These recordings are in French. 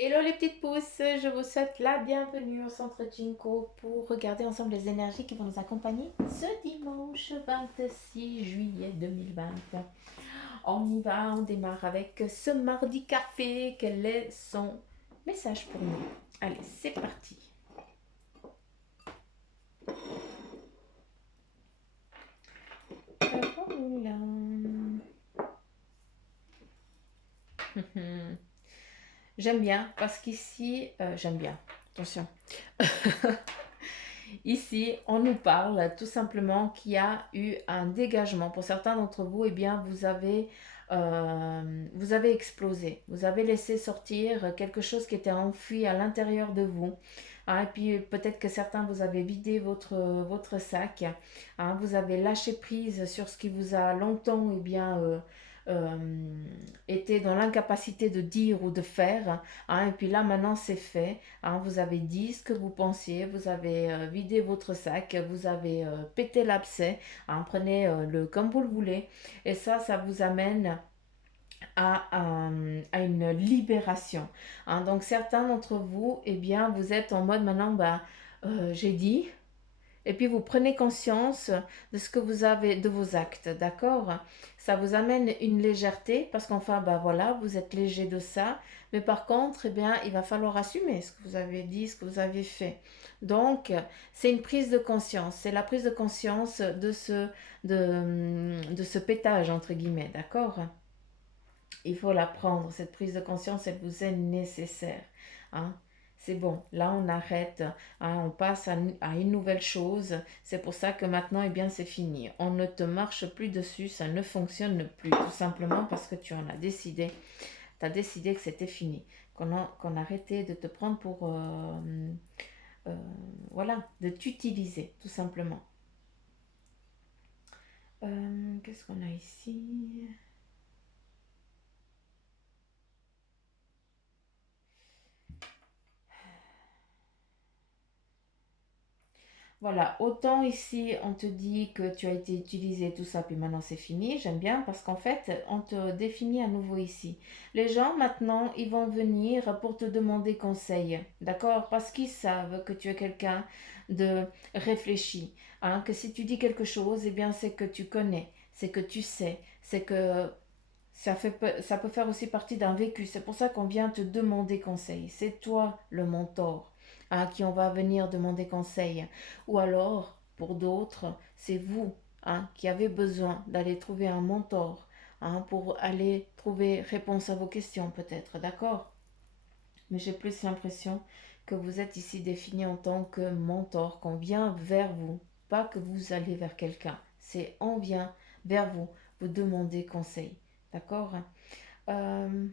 Hello les petites pousses, je vous souhaite la bienvenue au centre Jinko pour regarder ensemble les énergies qui vont nous accompagner ce dimanche 26 juillet 2020. On y va, on démarre avec ce mardi café. Quel est son message pour nous? Allez, c'est parti. J'aime bien parce qu'ici, j'aime bien, attention. Ici, on nous parle tout simplement qu'il y a eu un dégagement. Pour certains d'entre vous, eh bien, vous avez explosé. Vous avez laissé sortir quelque chose qui était enfoui à l'intérieur de vous. Hein, et puis peut-être que certains, vous avez vidé votre sac. Hein, vous avez lâché prise sur ce qui vous a longtemps euh, été dans l'incapacité de dire ou de faire. Hein, et puis là, maintenant, c'est fait. Hein, vous avez dit ce que vous pensiez, vous avez vidé votre sac, vous avez pété l'abcès, hein, prenez le comme vous le voulez. Et ça vous amène à une libération. Hein. Donc certains d'entre vous, eh bien, vous êtes en mode maintenant, bah, j'ai dit, et puis vous prenez conscience de ce que vous avez, de vos actes, d'accord? Ça vous amène une légèreté parce qu'enfin, bah voilà, vous êtes léger de ça. Mais par contre, eh bien, il va falloir assumer ce que vous avez dit, ce que vous avez fait. Donc, c'est une prise de conscience. C'est la prise de conscience de ce pétage, entre guillemets, d'accord? Il faut la prendre. Cette prise de conscience, elle vous est nécessaire. Hein. C'est bon, là on arrête, hein, on passe à une nouvelle chose. C'est pour ça que maintenant, eh bien, c'est fini. On ne te marche plus dessus, ça ne fonctionne plus. Tout simplement parce que tu en as décidé. Tu as décidé que c'était fini. Qu'on arrêtait de te prendre pour... euh, voilà, de t'utiliser, tout simplement. Qu'est-ce qu'on a ici? Voilà, autant ici on te dit que tu as été utilisé, tout ça, puis maintenant c'est fini, j'aime bien parce qu'en fait on te définit à nouveau ici. Les gens maintenant ils vont venir pour te demander conseil, d'accord? Parce qu'ils savent que tu es quelqu'un de réfléchi, hein, que si tu dis quelque chose, eh bien c'est que tu connais, c'est que tu sais, c'est que ça peut faire aussi partie d'un vécu. C'est pour ça qu'on vient te demander conseil. C'est toi le mentor à qui on va venir demander conseil. Ou alors, pour d'autres, c'est vous, hein, qui avez besoin d'aller trouver un mentor, hein, pour aller trouver réponse à vos questions peut-être, d'accord? Mais j'ai plus l'impression que vous êtes ici défini en tant que mentor, qu'on vient vers vous, pas que vous allez vers quelqu'un. C'est on vient vers vous, vous demander conseil, d'accord? Euh,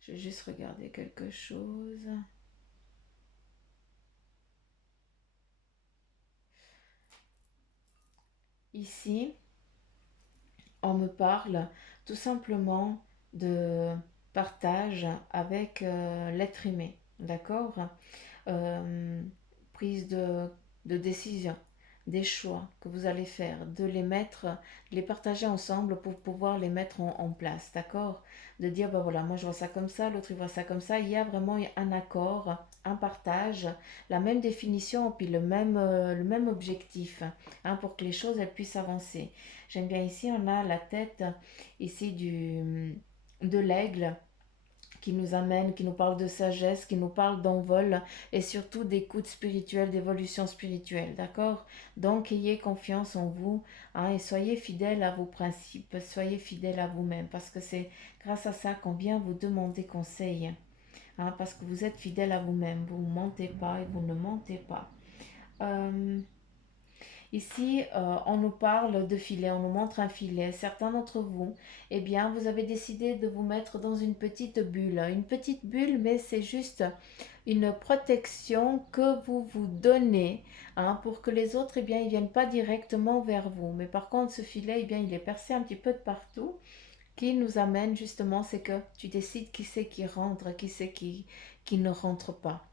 je vais juste regarder quelque chose. Ici, on me parle tout simplement de partage avec l'être aimé, d'accord? euh, Prise de décision, des choix que vous allez faire, de les mettre, de les partager ensemble pour pouvoir les mettre en place, d'accord? De dire, ben voilà, moi je vois ça comme ça, l'autre il voit ça comme ça, il y a vraiment un accord, un partage, la même définition, puis le même objectif, hein, pour que les choses elles puissent avancer. J'aime bien ici, on a la tête ici de l'aigle qui nous amène, qui nous parle de sagesse, qui nous parle d'envol et surtout d'écoute spirituelle, d'évolution spirituelle, d'accord? Donc ayez confiance en vous, hein, et soyez fidèles à vos principes, soyez fidèles à vous-même parce que c'est grâce à ça qu'on vient vous demander conseil, hein, parce que vous êtes fidèle à vous-même, vous ne mentez pas et vous ne mentez pas. Euh, Ici, on nous parle de filet, on nous montre un filet. Certains d'entre vous, eh bien, vous avez décidé de vous mettre dans une petite bulle. Une petite bulle, mais c'est juste une protection que vous vous donnez, hein, pour que les autres, eh bien, ils viennent pas directement vers vous. Mais par contre, ce filet, eh bien, il est percé un petit peu de partout. Qui nous amène justement, c'est que tu décides qui c'est qui rentre, qui c'est qui ne rentre pas.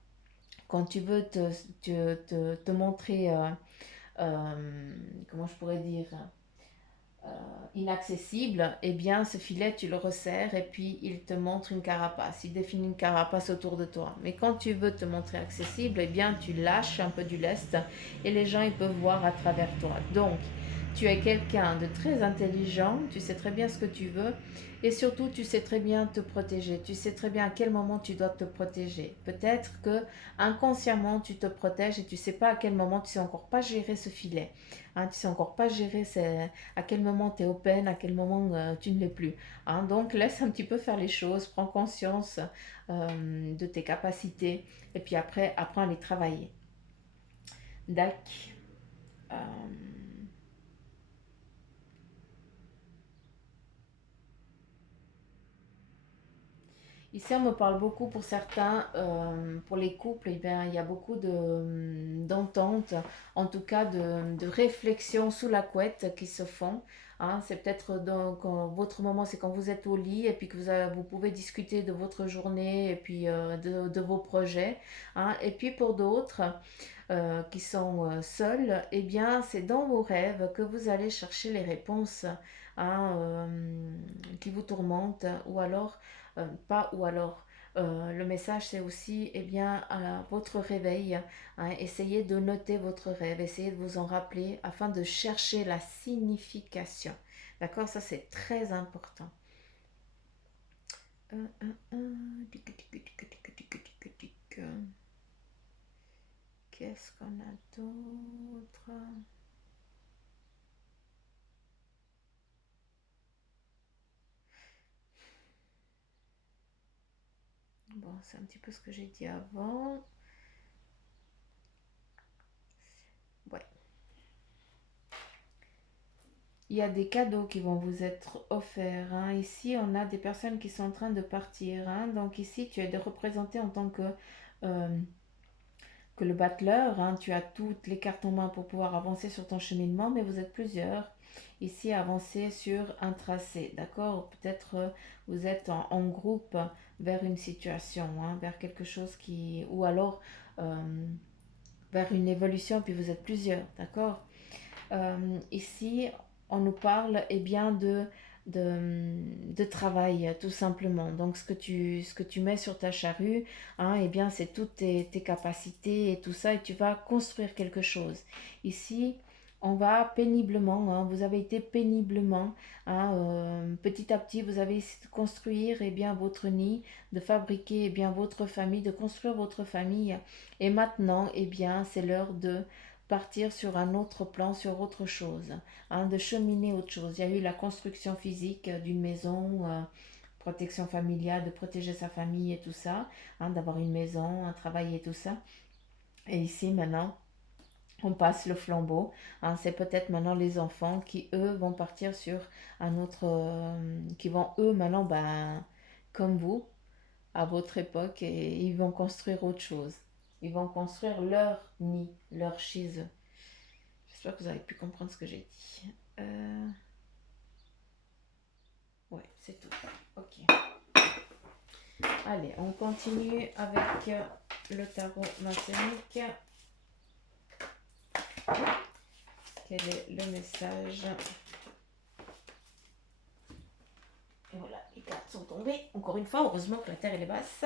Quand tu veux te montrer... comment je pourrais dire, inaccessible, eh bien ce filet tu le resserres et puis il te montre une carapace, il définit une carapace autour de toi. Mais quand tu veux te montrer accessible, eh bien tu lâches un peu du lest et les gens ils peuvent voir à travers toi. Donc tu es quelqu'un de très intelligent, tu sais très bien ce que tu veux et surtout tu sais très bien te protéger, tu sais très bien à quel moment tu dois te protéger. Peut-être que inconsciemment tu te protèges et tu sais pas à quel moment, tu sais encore pas gérer ce filet. Hein, tu sais encore pas gérer à quel moment tu es open, à quel moment tu ne l'es plus. Hein. Donc laisse un petit peu faire les choses, prends conscience de tes capacités et puis après apprends à les travailler. Dac. Euh, Ici, on me parle beaucoup pour certains, pour les couples, eh bien, il y a beaucoup d'entente, en tout cas de réflexions sous la couette qui se font. Hein. C'est peut-être votre moment, c'est quand vous êtes au lit et puis que vous pouvez discuter de votre journée et puis de vos projets. Hein. Et puis pour d'autres qui sont seuls, eh bien, c'est dans vos rêves que vous allez chercher les réponses hein, qui vous tourmentent ou alors pas ou alors. Le message, c'est aussi eh bien, à votre réveil. Hein, essayez de noter votre rêve, essayez de vous en rappeler afin de chercher la signification. D'accord. Ça, c'est très important. Tic, tic, tic, tic, tic, tic, tic. Qu'est-ce qu'on a d'autre? Bon, c'est un petit peu ce que j'ai dit avant. Ouais. Il y a des cadeaux qui vont vous être offerts. Hein. Ici, on a des personnes qui sont en train de partir. Hein. Donc ici, tu es représenté en tant euh, que le battleur. Hein. Tu as toutes les cartes en main pour pouvoir avancer sur ton cheminement, mais vous êtes plusieurs ici à avancer sur un tracé. D'accord. Peut-être vous êtes en groupe vers une situation, hein, vers quelque chose qui... Ou alors euh, vers une évolution, puis vous êtes plusieurs. D'accord. Ici, on nous parle eh bien, de travail, tout simplement. Donc, ce que tu mets sur ta charrue, hein, eh bien, c'est toutes tes capacités et tout ça, et tu vas construire quelque chose. Ici, on va péniblement, hein, vous avez été péniblement, hein, petit à petit, vous avez essayé de construire eh bien, votre nid, de fabriquer eh bien, votre famille, de construire votre famille. Et maintenant, eh bien, c'est l'heure de partir sur un autre plan, sur autre chose, hein, de cheminer autre chose. Il y a eu la construction physique d'une maison, protection familiale, de protéger sa famille et tout ça, hein, d'avoir une maison, un travail et tout ça. Et ici maintenant, on passe le flambeau. Hein, c'est peut-être maintenant les enfants qui, eux, vont partir sur un autre... qui vont, eux, maintenant, ben, comme vous, à votre époque, et ils vont construire autre chose. Ils vont construire leur nid, leur chez eux. J'espère que vous avez pu comprendre ce que j'ai dit. Ouais, c'est tout. Ok. Allez, on continue avec le tarot maçonnique. Quel est le message? Et voilà, les cartes sont tombées. Encore une fois, heureusement que la terre elle est basse.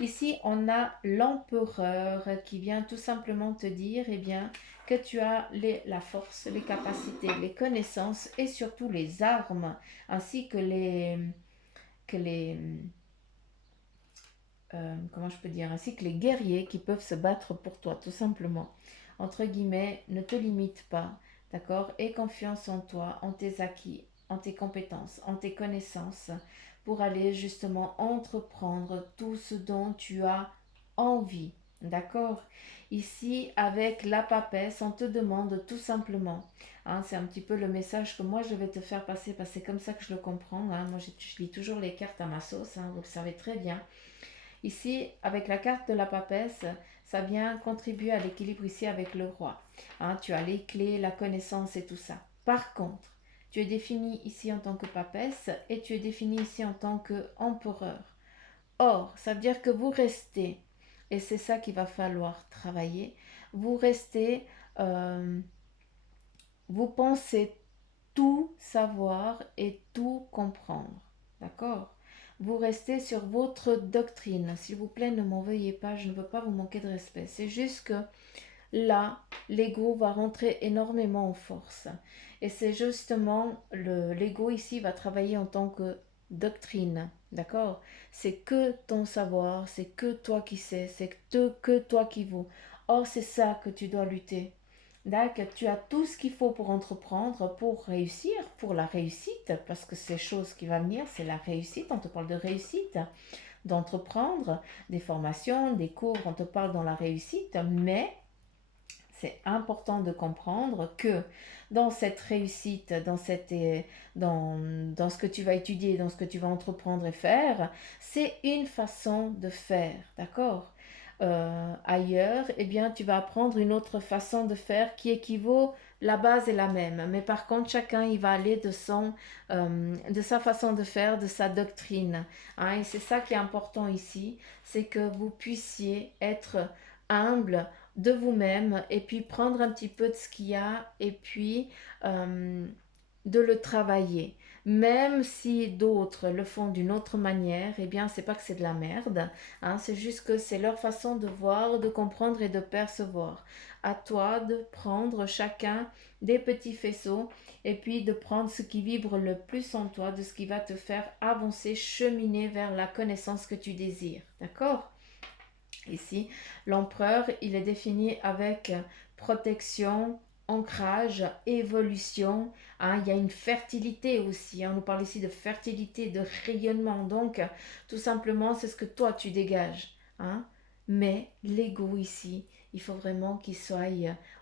Ici, on a l'empereur qui vient tout simplement te dire eh bien, que tu as la force, les capacités, les connaissances et surtout les armes, ainsi que les comment je peux dire, ainsi que les guerriers qui peuvent se battre pour toi, tout simplement. Entre guillemets, ne te limite pas, d'accord? Aie confiance en toi, en tes acquis, en tes compétences, en tes connaissances, pour aller justement entreprendre tout ce dont tu as envie, d'accord? Ici, avec la papesse, on te demande tout simplement, hein, c'est un petit peu le message que moi je vais te faire passer, parce que c'est comme ça que je le comprends, hein. Moi je lis toujours les cartes à ma sauce, hein, vous le savez très bien. Ici, avec la carte de la papesse, ça vient contribuer à l'équilibre ici avec le roi. Hein, tu as les clés, la connaissance et tout ça. Par contre, tu es défini ici en tant que papesse et tu es défini ici en tant qu'empereur. Or, ça veut dire que vous restez, et c'est ça qu'il va falloir travailler, vous restez, vous pensez tout savoir et tout comprendre. D'accord? Vous restez sur votre doctrine. S'il vous plaît, ne m'en veuillez pas, je ne veux pas vous manquer de respect. C'est juste que là, l'ego va rentrer énormément en force. Et c'est justement l'ego ici va travailler en tant que doctrine. D'accord? C'est que ton savoir, c'est que toi qui sais, c'est que toi qui vaut. Or, c'est ça que tu dois lutter. D'accord? Tu as tout ce qu'il faut pour entreprendre, pour réussir, pour la réussite, parce que c'est chose qui va venir, c'est la réussite. On te parle de réussite, d'entreprendre, des formations, des cours, on te parle dans la réussite, mais c'est important de comprendre que dans cette réussite, dans ce que tu vas étudier, dans ce que tu vas entreprendre et faire, c'est une façon de faire, d'accord? Ailleurs, eh bien, tu vas apprendre une autre façon de faire qui équivaut, la base est la même, mais par contre, chacun, il va aller de sa façon de faire, de sa doctrine, hein, et c'est ça qui est important ici, c'est que vous puissiez être humble de vous-même et puis prendre un petit peu de ce qu'il y a et puis euh, de le travailler. Même si d'autres le font d'une autre manière, eh bien, c'est pas que c'est de la merde, hein, c'est juste que c'est leur façon de voir, de comprendre et de percevoir. À toi de prendre chacun des petits faisceaux et puis de prendre ce qui vibre le plus en toi, de ce qui va te faire avancer, cheminer vers la connaissance que tu désires. D'accord? Ici, l'empereur, il est défini avec protection, ancrage, évolution. Hein, il y a une fertilité aussi. Hein, on nous parle ici de fertilité, de rayonnement. Donc, tout simplement, c'est ce que toi, tu dégages. Hein. Mais l'ego ici, il faut vraiment qu'il soit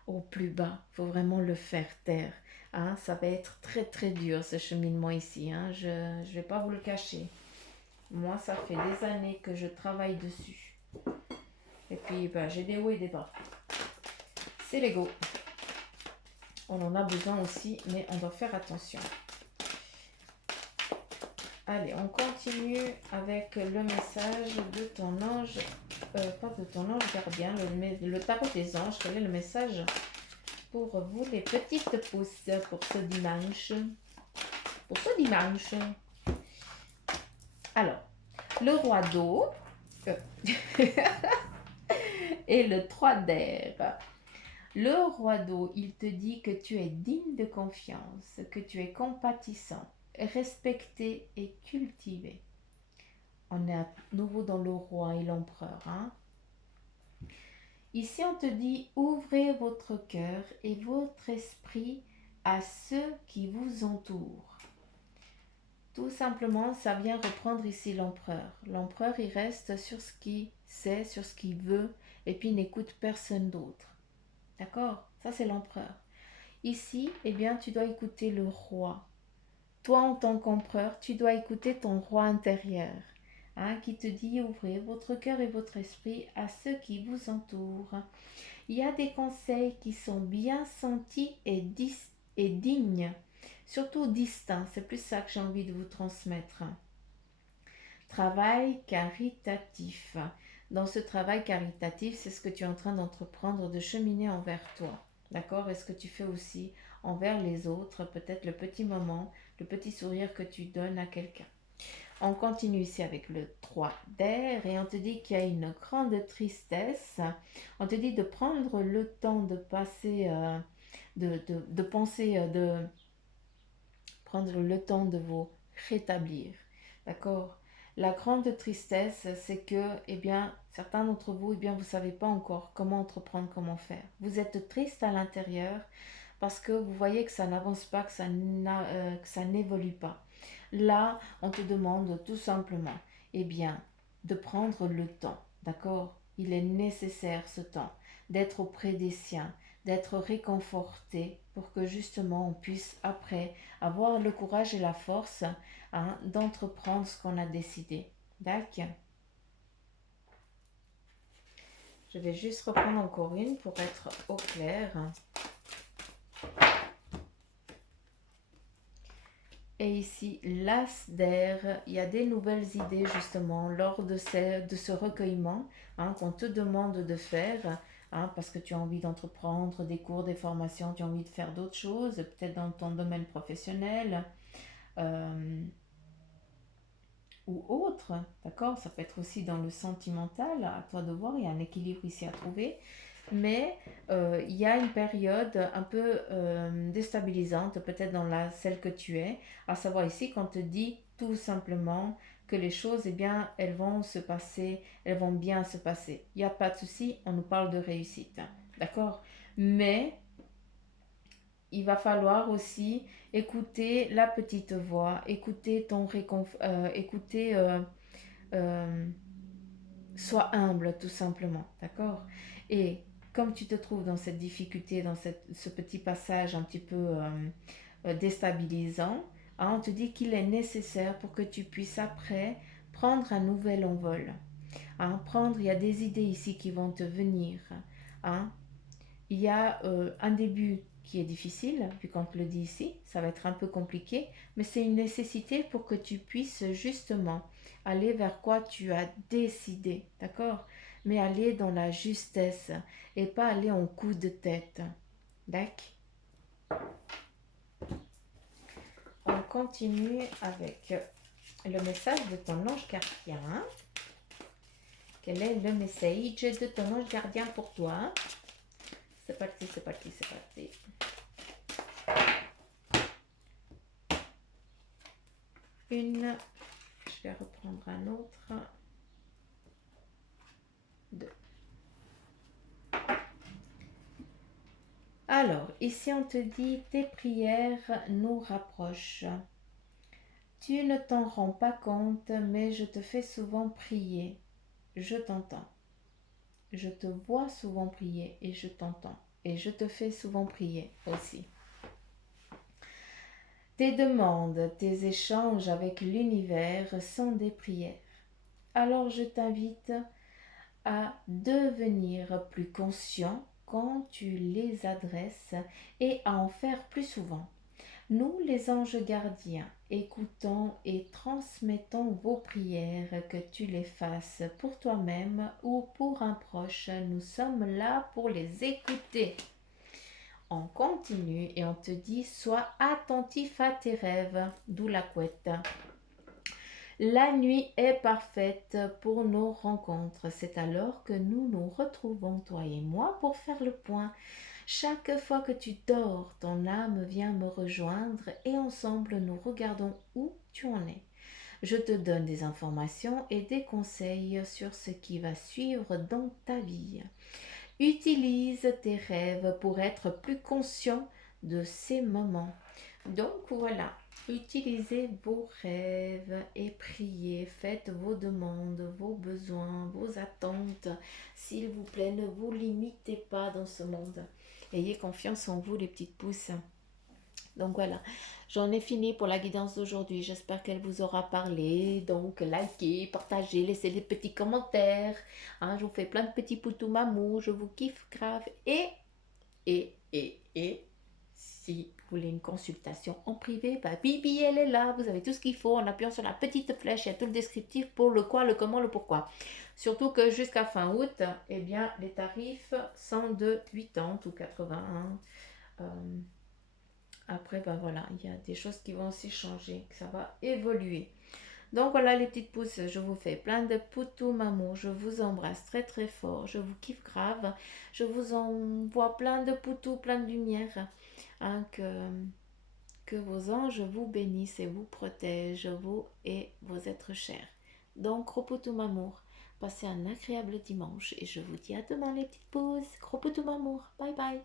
au plus bas. Il faut vraiment le faire taire. Hein, ça va être très très dur ce cheminement ici. Hein. Je ne vais pas vous le cacher. Moi, ça fait des années que je travaille dessus. Et puis, ben, j'ai des hauts et des bas. C'est l'ego. On en a besoin aussi, mais on doit faire attention. Allez, on continue avec le message de ton ange, pas de ton ange gardien, le tarot des anges. Quel est le message pour vous, les petites pousses, pour ce dimanche? Pour ce dimanche. Alors, le roi d'eau et le 3 d'air. Le roi d'eau, il te dit que tu es digne de confiance, que tu es compatissant, respecté et cultivé. On est à nouveau dans le roi et l'empereur. Hein? Ici, on te dit, ouvrez votre cœur et votre esprit à ceux qui vous entourent. Tout simplement, ça vient reprendre ici l'empereur. L'empereur, il reste sur ce qu'il sait, sur ce qu'il veut, et puis il n'écoute personne d'autre. D'accord? Ça, c'est l'empereur. Ici, eh bien, tu dois écouter le roi. Toi, en tant qu'empereur, tu dois écouter ton roi intérieur, hein, qui te dit ouvrez votre cœur et votre esprit à ceux qui vous entourent. Il y a des conseils qui sont bien sentis et dignes, surtout distincts. C'est plus ça que j'ai envie de vous transmettre. Travail caritatif. Dans ce travail caritatif, c'est ce que tu es en train d'entreprendre, de cheminer envers toi. D'accord? Et ce que tu fais aussi envers les autres, peut-être le petit moment, le petit sourire que tu donnes à quelqu'un. On continue ici avec le 3 d'air et on te dit qu'il y a une grande tristesse. On te dit de prendre le temps de passer, de penser, de prendre le temps de vous rétablir. D'accord? La grande tristesse, c'est que, eh bien, certains d'entre vous, eh bien, vous ne savez pas encore comment entreprendre, comment faire. Vous êtes triste à l'intérieur parce que vous voyez que ça n'avance pas, que ça n'évolue pas. Là, on te demande tout simplement, eh bien, de prendre le temps, d'accord? Il est nécessaire ce temps d'être auprès des siens, d'être réconforté pour que justement on puisse après avoir le courage et la force, hein, d'entreprendre ce qu'on a décidé. D'accord? Je vais juste reprendre encore une pour être au clair. Et ici, l'as d'air, il y a des nouvelles idées justement lors de ce recueillement, hein, qu'on te demande de faire. hein, parce que tu as envie d'entreprendre des cours, des formations, tu as envie de faire d'autres choses, peut-être dans ton domaine professionnel euh, ou autre, d'accord? Ça peut être aussi dans le sentimental, à toi de voir, il y a un équilibre ici à trouver. Mais il y a une période un peu déstabilisante, peut-être dans celle que tu es, à savoir ici qu'on te dit tout simplement que les choses, eh bien, elles vont se passer, elles vont bien se passer. Il n'y a pas de souci, on nous parle de réussite, hein, d'accord? Mais il va falloir aussi écouter la petite voix, écouter euh, sois humble tout simplement, d'accord? Et comme tu te trouves dans cette difficulté, dans ce petit passage un petit peu déstabilisant, hein, on te dit qu'il est nécessaire pour que tu puisses après prendre un nouvel envol. Hein, il y a des idées ici qui vont te venir. Hein. Il y a un début qui est difficile, vu qu'on te le dit ici, ça va être un peu compliqué, mais c'est une nécessité pour que tu puisses justement aller vers quoi tu as décidé, d'accord? Mais aller dans la justesse et pas aller en coup de tête, d'accord? On continue avec le message de ton ange gardien. Quel est le message de ton ange gardien pour toi? C'est parti, c'est parti, c'est parti. Une, je vais reprendre un autre. Deux. Alors, ici on te dit tes prières nous rapprochent. Tu ne t'en rends pas compte, mais je te fais souvent prier. Je t'entends. Je te vois souvent prier et je t'entends. Et je te fais souvent prier aussi. Tes demandes, tes échanges avec l'univers sont des prières. Alors je t'invite à devenir plus conscient quand tu les adresses et à en faire plus souvent. Nous, les anges gardiens, écoutons et transmettons vos prières, que tu les fasses pour toi-même ou pour un proche. Nous sommes là pour les écouter. On continue et on te dit sois attentif à tes rêves, d'où la couette. La nuit est parfaite pour nos rencontres. C'est alors que nous nous retrouvons, toi et moi, pour faire le point. Chaque fois que tu dors, ton âme vient me rejoindre et ensemble nous regardons où tu en es. Je te donne des informations et des conseils sur ce qui va suivre dans ta vie. Utilise tes rêves pour être plus conscient de ces moments. Donc voilà, utilisez vos rêves et priez, faites vos demandes, vos besoins, vos attentes. S'il vous plaît, ne vous limitez pas dans ce monde. Ayez confiance en vous, les petites pousses. Donc voilà, j'en ai fini pour la guidance d'aujourd'hui. J'espère qu'elle vous aura parlé. Donc likez, partagez, laissez des petits commentaires. Hein, je vous fais plein de petits poutous mamou. Je vous kiffe grave. Et, si vous voulez une consultation en privé, bah Bibi, elle est là. Vous avez tout ce qu'il faut en appuyant sur la petite flèche. Il y a tout le descriptif pour le quoi, le comment, le pourquoi. Surtout que jusqu'à fin août, eh bien, les tarifs sont de 80 ou 81. Après, ben voilà, il y a des choses qui vont aussi changer, que ça va évoluer. Donc voilà les petites pousses, je vous fais plein de poutous mamou, je vous embrasse très très fort, je vous kiffe grave, je vous envoie plein de poutous, plein de lumière, hein, que vos anges vous bénissent et vous protègent, vous et vos êtres chers. Donc gros poutou mamour, passez un agréable dimanche et je vous dis à demain les petites pousses, gros poutou mamour, bye bye.